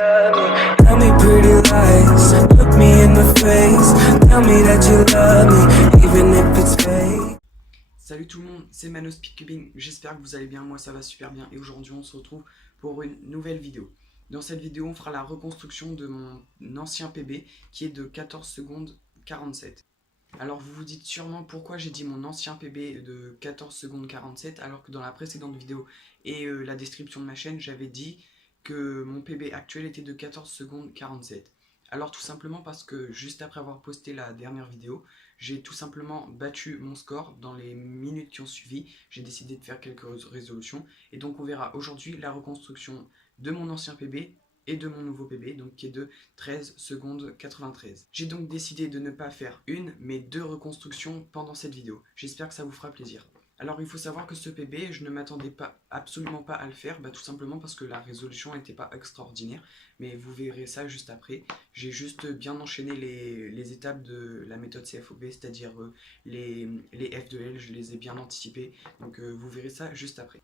love me. Tell me pretty lies, look me in the face. Tell me that you love me, even if it's fake. Salut tout le monde, c'est Mano Speedcubing, j'espère que vous allez bien, moi ça va super bien et aujourd'hui on se retrouve pour une nouvelle vidéo. Dans cette vidéo on fera la reconstruction de mon ancien PB qui est de 14 secondes 47. Alors vous vous dites sûrement pourquoi j'ai dit mon ancien PB de 14 secondes 47 alors que dans la précédente vidéo et la description de ma chaîne j'avais dit que mon PB actuel était de 14 secondes 47. Alors tout simplement parce que juste après avoir posté la dernière vidéo, j'ai tout simplement battu mon score dans les minutes qui ont suivi. J'ai décidé de faire quelques résolutions et donc on verra aujourd'hui la reconstruction de mon ancien PB et de mon nouveau PB, donc qui est de 13 secondes 93. J'ai donc décidé de ne pas faire une, mais deux reconstructions pendant cette vidéo. J'espère que ça vous fera plaisir. Alors il faut savoir que ce PB, je ne m'attendais absolument pas à le faire, tout simplement parce que la résolution n'était pas extraordinaire, mais vous verrez ça juste après. J'ai juste bien enchaîné les étapes de la méthode CFOB, c'est-à-dire les F2L, je les ai bien anticipées, donc vous verrez ça juste après.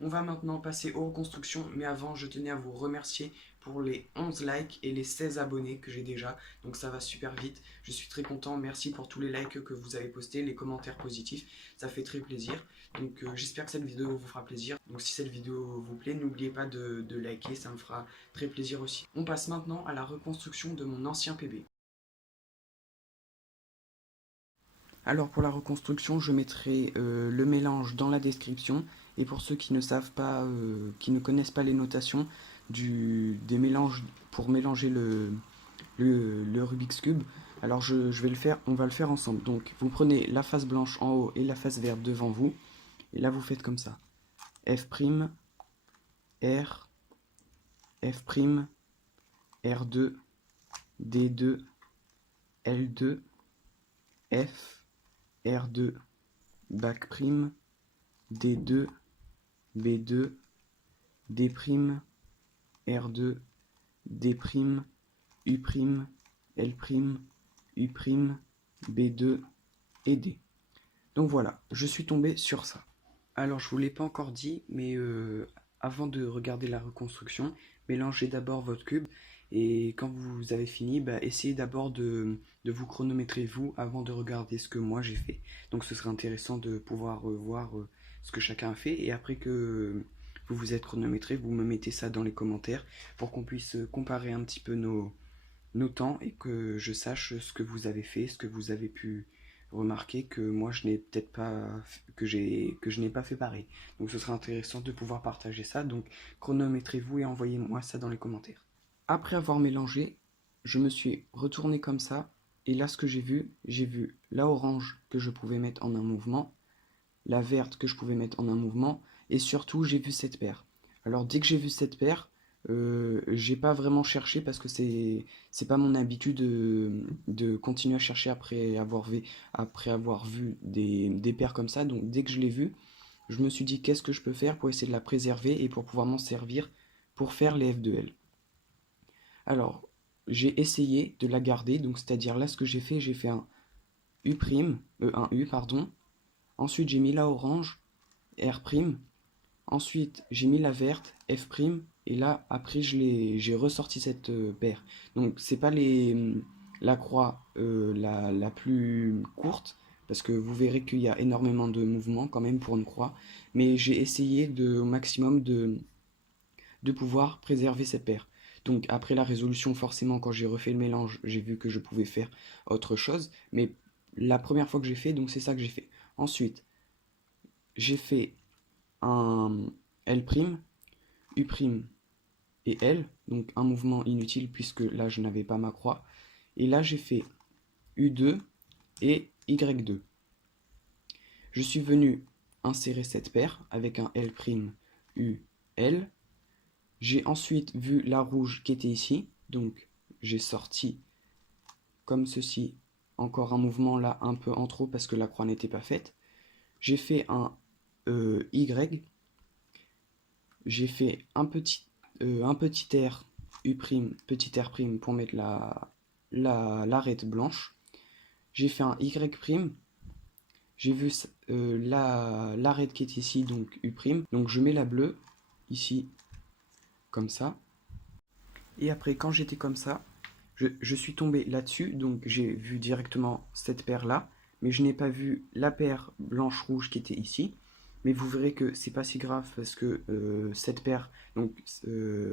On va maintenant passer aux reconstructions, mais avant je tenais à vous remercier pour les 11 likes et les 16 abonnés que j'ai déjà, donc ça va super vite, je suis très content, merci pour tous les likes que vous avez postés, les commentaires positifs, ça fait très plaisir, donc j'espère que cette vidéo vous fera plaisir, donc si cette vidéo vous plaît, n'oubliez pas de liker, ça me fera très plaisir aussi. On passe maintenant à la reconstruction de mon ancien PB. Alors pour la reconstruction, je mettrai le mélange dans la description. Et pour ceux qui ne savent pas, qui ne connaissent pas les notations des mélanges pour mélanger le Rubik's Cube, alors je vais le faire, on va le faire ensemble. Donc vous prenez la face blanche en haut et la face verte devant vous. Et là vous faites comme ça. F', R, F', R2, D2, L2, F, R2, bac prime, D2, B2, D', R2, D', U', L', U', B2 et D. Donc voilà, je suis tombé sur ça. Alors je vous l'ai pas encore dit, mais avant de regarder la reconstruction, mélangez d'abord votre cube et quand vous avez fini, essayez d'abord de vous chronométrer vous avant de regarder ce que moi j'ai fait. Donc ce serait intéressant de pouvoir voir ce que chacun a fait et après que vous vous êtes chronométré, vous me mettez ça dans les commentaires pour qu'on puisse comparer un petit peu nos temps et que je sache ce que vous avez fait, ce que vous avez pu remarquer que moi je n'ai peut-être pas que je n'ai pas fait pareil. Donc ce serait intéressant de pouvoir partager ça. Donc chronométrez-vous et envoyez-moi ça dans les commentaires. Après avoir mélangé, je me suis retourné comme ça et là ce que j'ai vu la orange que je pouvais mettre en un mouvement, la verte que je pouvais mettre en un mouvement et surtout j'ai vu cette paire. Alors dès que j'ai vu cette paire, j'ai pas vraiment cherché parce que c'est pas mon habitude de continuer à chercher après avoir vu des paires comme ça. Donc dès que je l'ai vu, je me suis dit qu'est-ce que je peux faire pour essayer de la préserver et pour pouvoir m'en servir pour faire les F2L. Alors j'ai essayé de la garder, donc c'est-à-dire là ce que j'ai fait un un U pardon. Ensuite j'ai mis la orange R'. Ensuite, j'ai mis la verte, F', et là, après, j'ai ressorti cette paire. Donc, c'est pas la croix la plus courte, parce que vous verrez qu'il y a énormément de mouvements quand même pour une croix, mais j'ai essayé au maximum de pouvoir préserver cette paire. Donc, après la résolution, forcément, quand j'ai refait le mélange, j'ai vu que je pouvais faire autre chose, mais la première fois que j'ai fait, donc c'est ça que j'ai fait. Ensuite, j'ai fait un L', U' et L, donc un mouvement inutile puisque là je n'avais pas ma croix. Et là j'ai fait U2 et Y2. Je suis venu insérer cette paire avec un L', U, L. J'ai ensuite vu la rouge qui était ici, donc j'ai sorti comme ceci, encore un mouvement là un peu en trop parce que la croix n'était pas faite. J'ai fait un Y, j'ai fait un petit R, U', petit R' pour mettre l'arête blanche. J'ai fait un Y', j'ai vu l'arête qui est ici, donc U', donc je mets la bleue, ici, comme ça. Et après, quand j'étais comme ça, je suis tombé là-dessus, donc j'ai vu directement cette paire-là, mais je n'ai pas vu la paire blanche-rouge qui était ici. Mais vous verrez que c'est pas si grave parce que cette paire, donc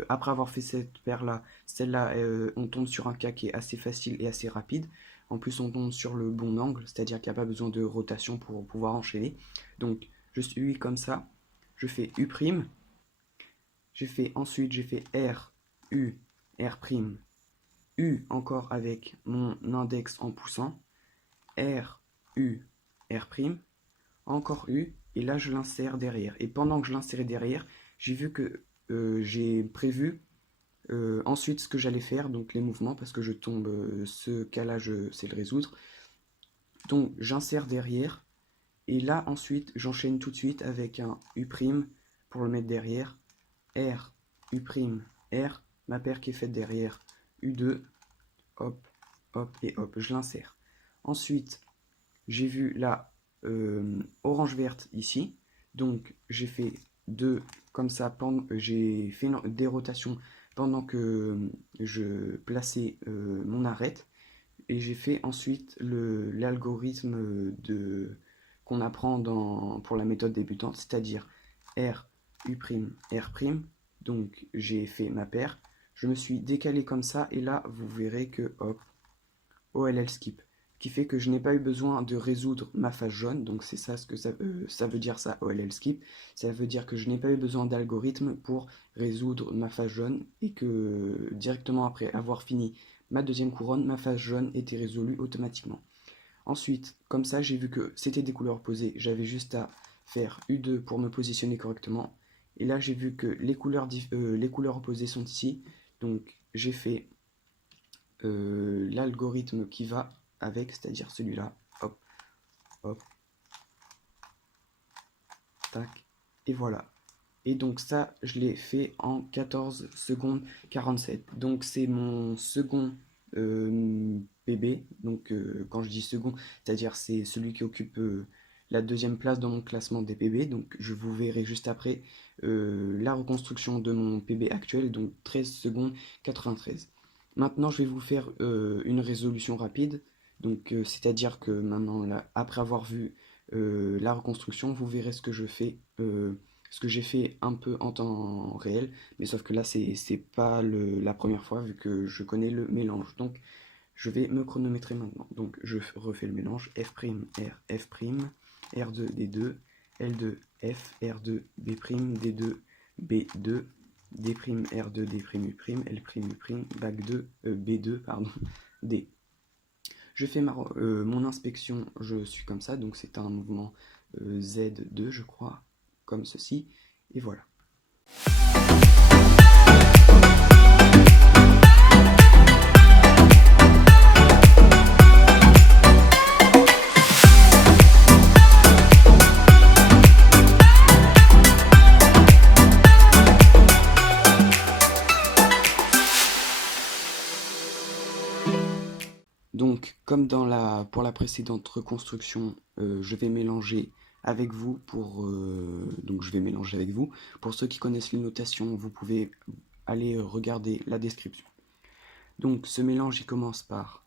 après avoir fait cette paire-là, celle-là, on tombe sur un cas qui est assez facile et assez rapide. En plus, on tombe sur le bon angle, c'est-à-dire qu'il n'y a pas besoin de rotation pour pouvoir enchaîner. Donc, je suis comme ça, je fais U', j'ai fait R, U, R', U encore avec mon index en poussant, R, U, R', encore U, et là je l'insère derrière. Et pendant que je l'insérais derrière, j'ai vu que j'ai prévu ensuite ce que j'allais faire, donc les mouvements, parce que je tombe, ce cas-là, je sais le résoudre. Donc j'insère derrière, et là ensuite j'enchaîne tout de suite avec un U' pour le mettre derrière, R, U', R, ma paire qui est faite derrière, U2, hop, hop et hop, je l'insère. Ensuite, j'ai vu la orange-verte ici, donc j'ai fait deux comme ça, j'ai fait des rotations pendant que je plaçais mon arête, et j'ai fait ensuite l'algorithme qu'on apprend pour la méthode débutante, c'est-à-dire R, U', R', donc j'ai fait ma paire, je me suis décalé comme ça, et là vous verrez que hop, OLL skip, qui fait que je n'ai pas eu besoin de résoudre ma face jaune, donc c'est ça ce que ça veut dire ça, OLL skip, ça veut dire que je n'ai pas eu besoin d'algorithme pour résoudre ma face jaune, et que directement après avoir fini ma deuxième couronne, ma face jaune était résolue automatiquement. Ensuite, comme ça, j'ai vu que c'était des couleurs opposées, j'avais juste à faire U2 pour me positionner correctement, et là j'ai vu que les couleurs opposées sont ici, donc j'ai fait l'algorithme qui va avec, c'est-à-dire celui-là, hop, hop, tac, et voilà. Et donc ça, je l'ai fait en 14 secondes 47. Donc c'est mon second PB. Donc quand je dis second, c'est-à-dire c'est celui qui occupe la deuxième place dans mon classement des PB. Donc je vous verrai juste après la reconstruction de mon PB actuel, donc 13 secondes 93. Maintenant, je vais vous faire une résolution rapide. Donc c'est-à-dire que maintenant, là, après avoir vu la reconstruction, vous verrez ce que je fais. Ce que j'ai fait un peu en temps réel, mais sauf que là c'est pas la première fois vu que je connais le mélange. Donc je vais me chronométrer maintenant. Donc je refais le mélange, F', R, F', R2, D2, L2, F, R2, B', D2, B2, D', R2, D', U', L', U', bac 2, B2, pardon, D. Je fais mon inspection, je suis comme ça, donc c'est un mouvement Z2 je crois, comme ceci, et voilà. Donc, comme pour la précédente reconstruction, je vais mélanger avec vous donc je vais mélanger avec vous. Pour ceux qui connaissent les notations, vous pouvez aller regarder la description. Donc, ce mélange, il commence par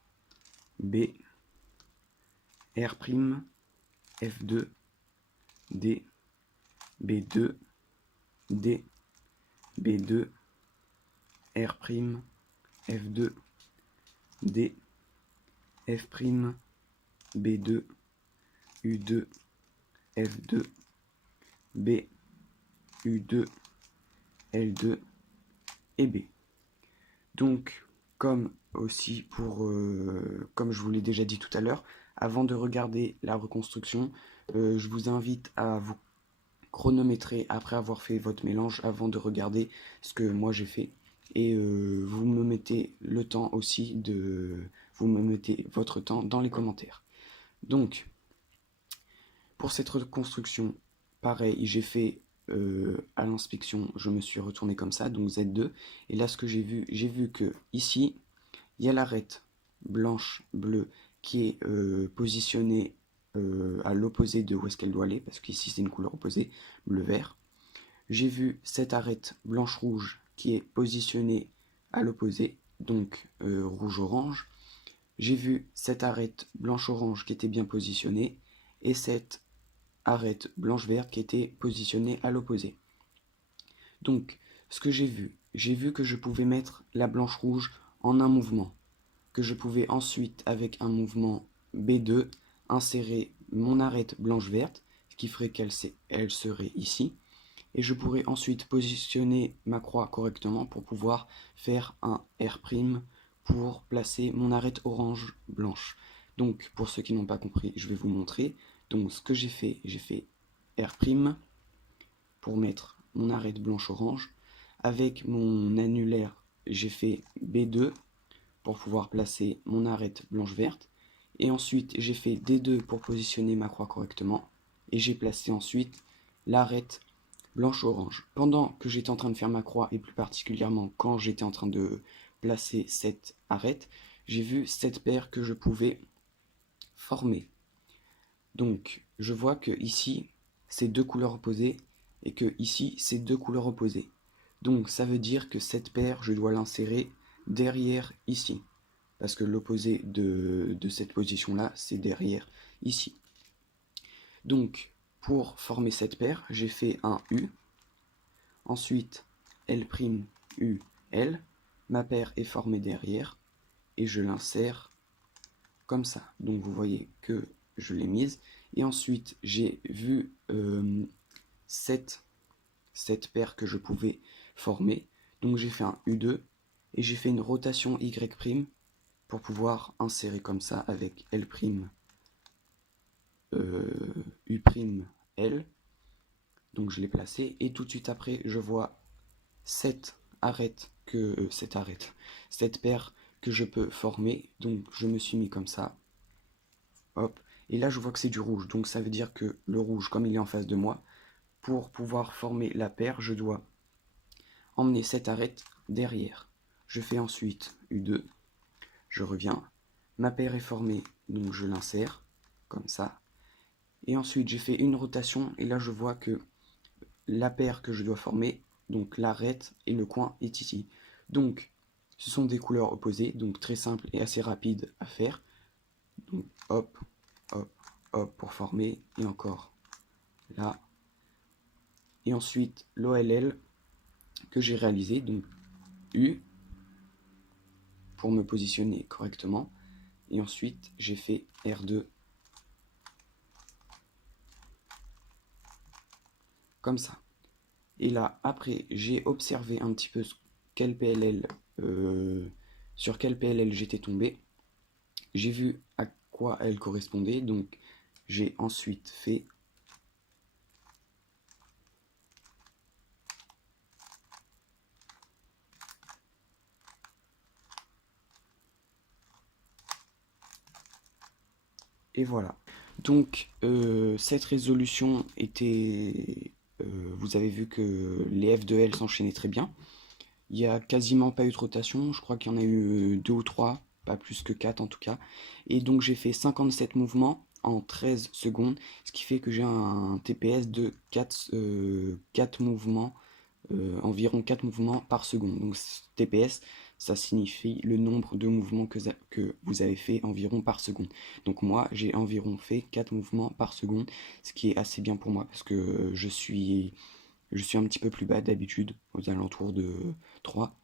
B, R', F2, D, B2, D, B2, R', F2, D, F', B2, U2, F2, B, U2, L2 et B. Donc, comme aussi comme je vous l'ai déjà dit tout à l'heure, avant de regarder la reconstruction, je vous invite à vous chronométrer après avoir fait votre mélange, avant de regarder ce que moi j'ai fait. Et vous me mettez le temps aussi vous me mettez votre temps dans les commentaires. Donc, pour cette reconstruction, pareil, j'ai fait à l'inspection, je me suis retourné comme ça, donc Z2. Et là, ce que j'ai vu que ici, il y a l'arête blanche, bleue, qui est positionnée à l'opposé de où est-ce qu'elle doit aller, parce qu'ici c'est une couleur opposée, bleu-vert. J'ai vu cette arête blanche-rouge qui est positionnée à l'opposé, donc rouge-orange. J'ai vu cette arête blanche-orange qui était bien positionnée et cette arête blanche-verte qui était positionnée à l'opposé. Donc, ce que j'ai vu que je pouvais mettre la blanche-rouge en un mouvement, que je pouvais ensuite, avec un mouvement B2, insérer mon arête blanche-verte, ce qui ferait qu'elle serait ici, et je pourrais ensuite positionner ma croix correctement pour pouvoir faire un R' pour placer mon arête orange blanche. Donc pour ceux qui n'ont pas compris, je vais vous montrer. Donc ce que j'ai fait R' pour mettre mon arête blanche orange. Avec mon annulaire, j'ai fait B2 pour pouvoir placer mon arête blanche verte. Et ensuite j'ai fait D2 pour positionner ma croix correctement. Et j'ai placé ensuite l'arête blanche-orange. Pendant que j'étais en train de faire ma croix, et plus particulièrement quand j'étais en train de placer cette arête, j'ai vu cette paire que je pouvais former. Donc, je vois que ici, c'est deux couleurs opposées, et que ici, c'est deux couleurs opposées. Donc, ça veut dire que cette paire, je dois l'insérer derrière ici. Parce que l'opposé de cette position-là, c'est derrière ici. Donc, pour former cette paire, j'ai fait un U. Ensuite, L', U, L. Ma paire est formée derrière. Et je l'insère comme ça. Donc, vous voyez que je l'ai mise. Et ensuite, j'ai vu cette paire que je pouvais former. Donc, j'ai fait un U2. Et j'ai fait une rotation Y' pour pouvoir insérer comme ça avec L', U', L. Donc je l'ai placé et tout de suite après je vois cette paire que je peux former. Donc je me suis mis comme ça. Hop. Et là je vois que c'est du rouge. Donc ça veut dire que le rouge, comme il est en face de moi, pour pouvoir former la paire, je dois emmener cette arête derrière. Je fais ensuite U2. Je reviens. Ma paire est formée, donc je l'insère comme ça. Et ensuite j'ai fait une rotation et là je vois que la paire que je dois former, donc l'arête et le coin est ici. Donc ce sont des couleurs opposées, donc très simple et assez rapide à faire. Donc hop, hop, hop pour former, et encore là. Et ensuite l'OLL que j'ai réalisé, donc U pour me positionner correctement. Et ensuite j'ai fait R2 comme ça. Et là, après, j'ai observé un petit peu sur quel PLL j'étais tombé. J'ai vu à quoi elle correspondait, donc j'ai ensuite fait et voilà. Donc cette résolution était... vous avez vu que les F de L s'enchaînaient très bien. Il n'y a quasiment pas eu de rotation, je crois qu'il y en a eu 2 ou 3, pas plus que 4 en tout cas. Et donc j'ai fait 57 mouvements en 13 secondes, ce qui fait que j'ai un TPS de 4 mouvements, environ 4 mouvements par seconde. Donc TPS, ça signifie le nombre de mouvements que vous avez fait environ par seconde. Donc moi, j'ai environ fait 4 mouvements par seconde, ce qui est assez bien pour moi, parce que je suis un petit peu plus bas d'habitude, aux alentours de 3.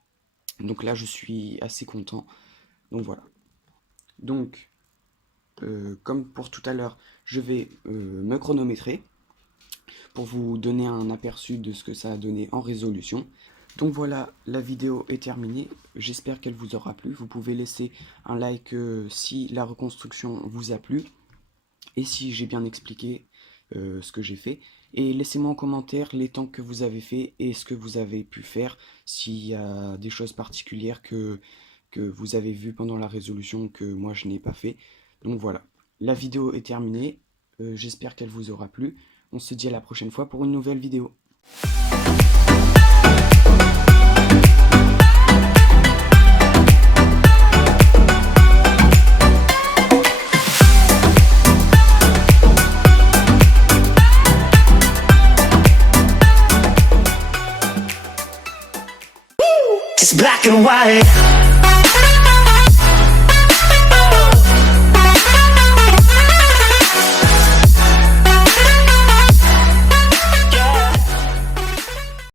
Donc là, je suis assez content. Donc voilà. Donc, comme pour tout à l'heure, je vais me chronométrer pour vous donner un aperçu de ce que ça a donné en résolution. Donc voilà, la vidéo est terminée. J'espère qu'elle vous aura plu. Vous pouvez laisser un like si la reconstruction vous a plu et si j'ai bien expliqué ce que j'ai fait. Et laissez-moi en commentaire les temps que vous avez fait et ce que vous avez pu faire, s'il y a des choses particulières que vous avez vues pendant la résolution que moi je n'ai pas fait. Donc voilà, la vidéo est terminée. J'espère qu'elle vous aura plu. On se dit à la prochaine fois pour une nouvelle vidéo. It's black black and white.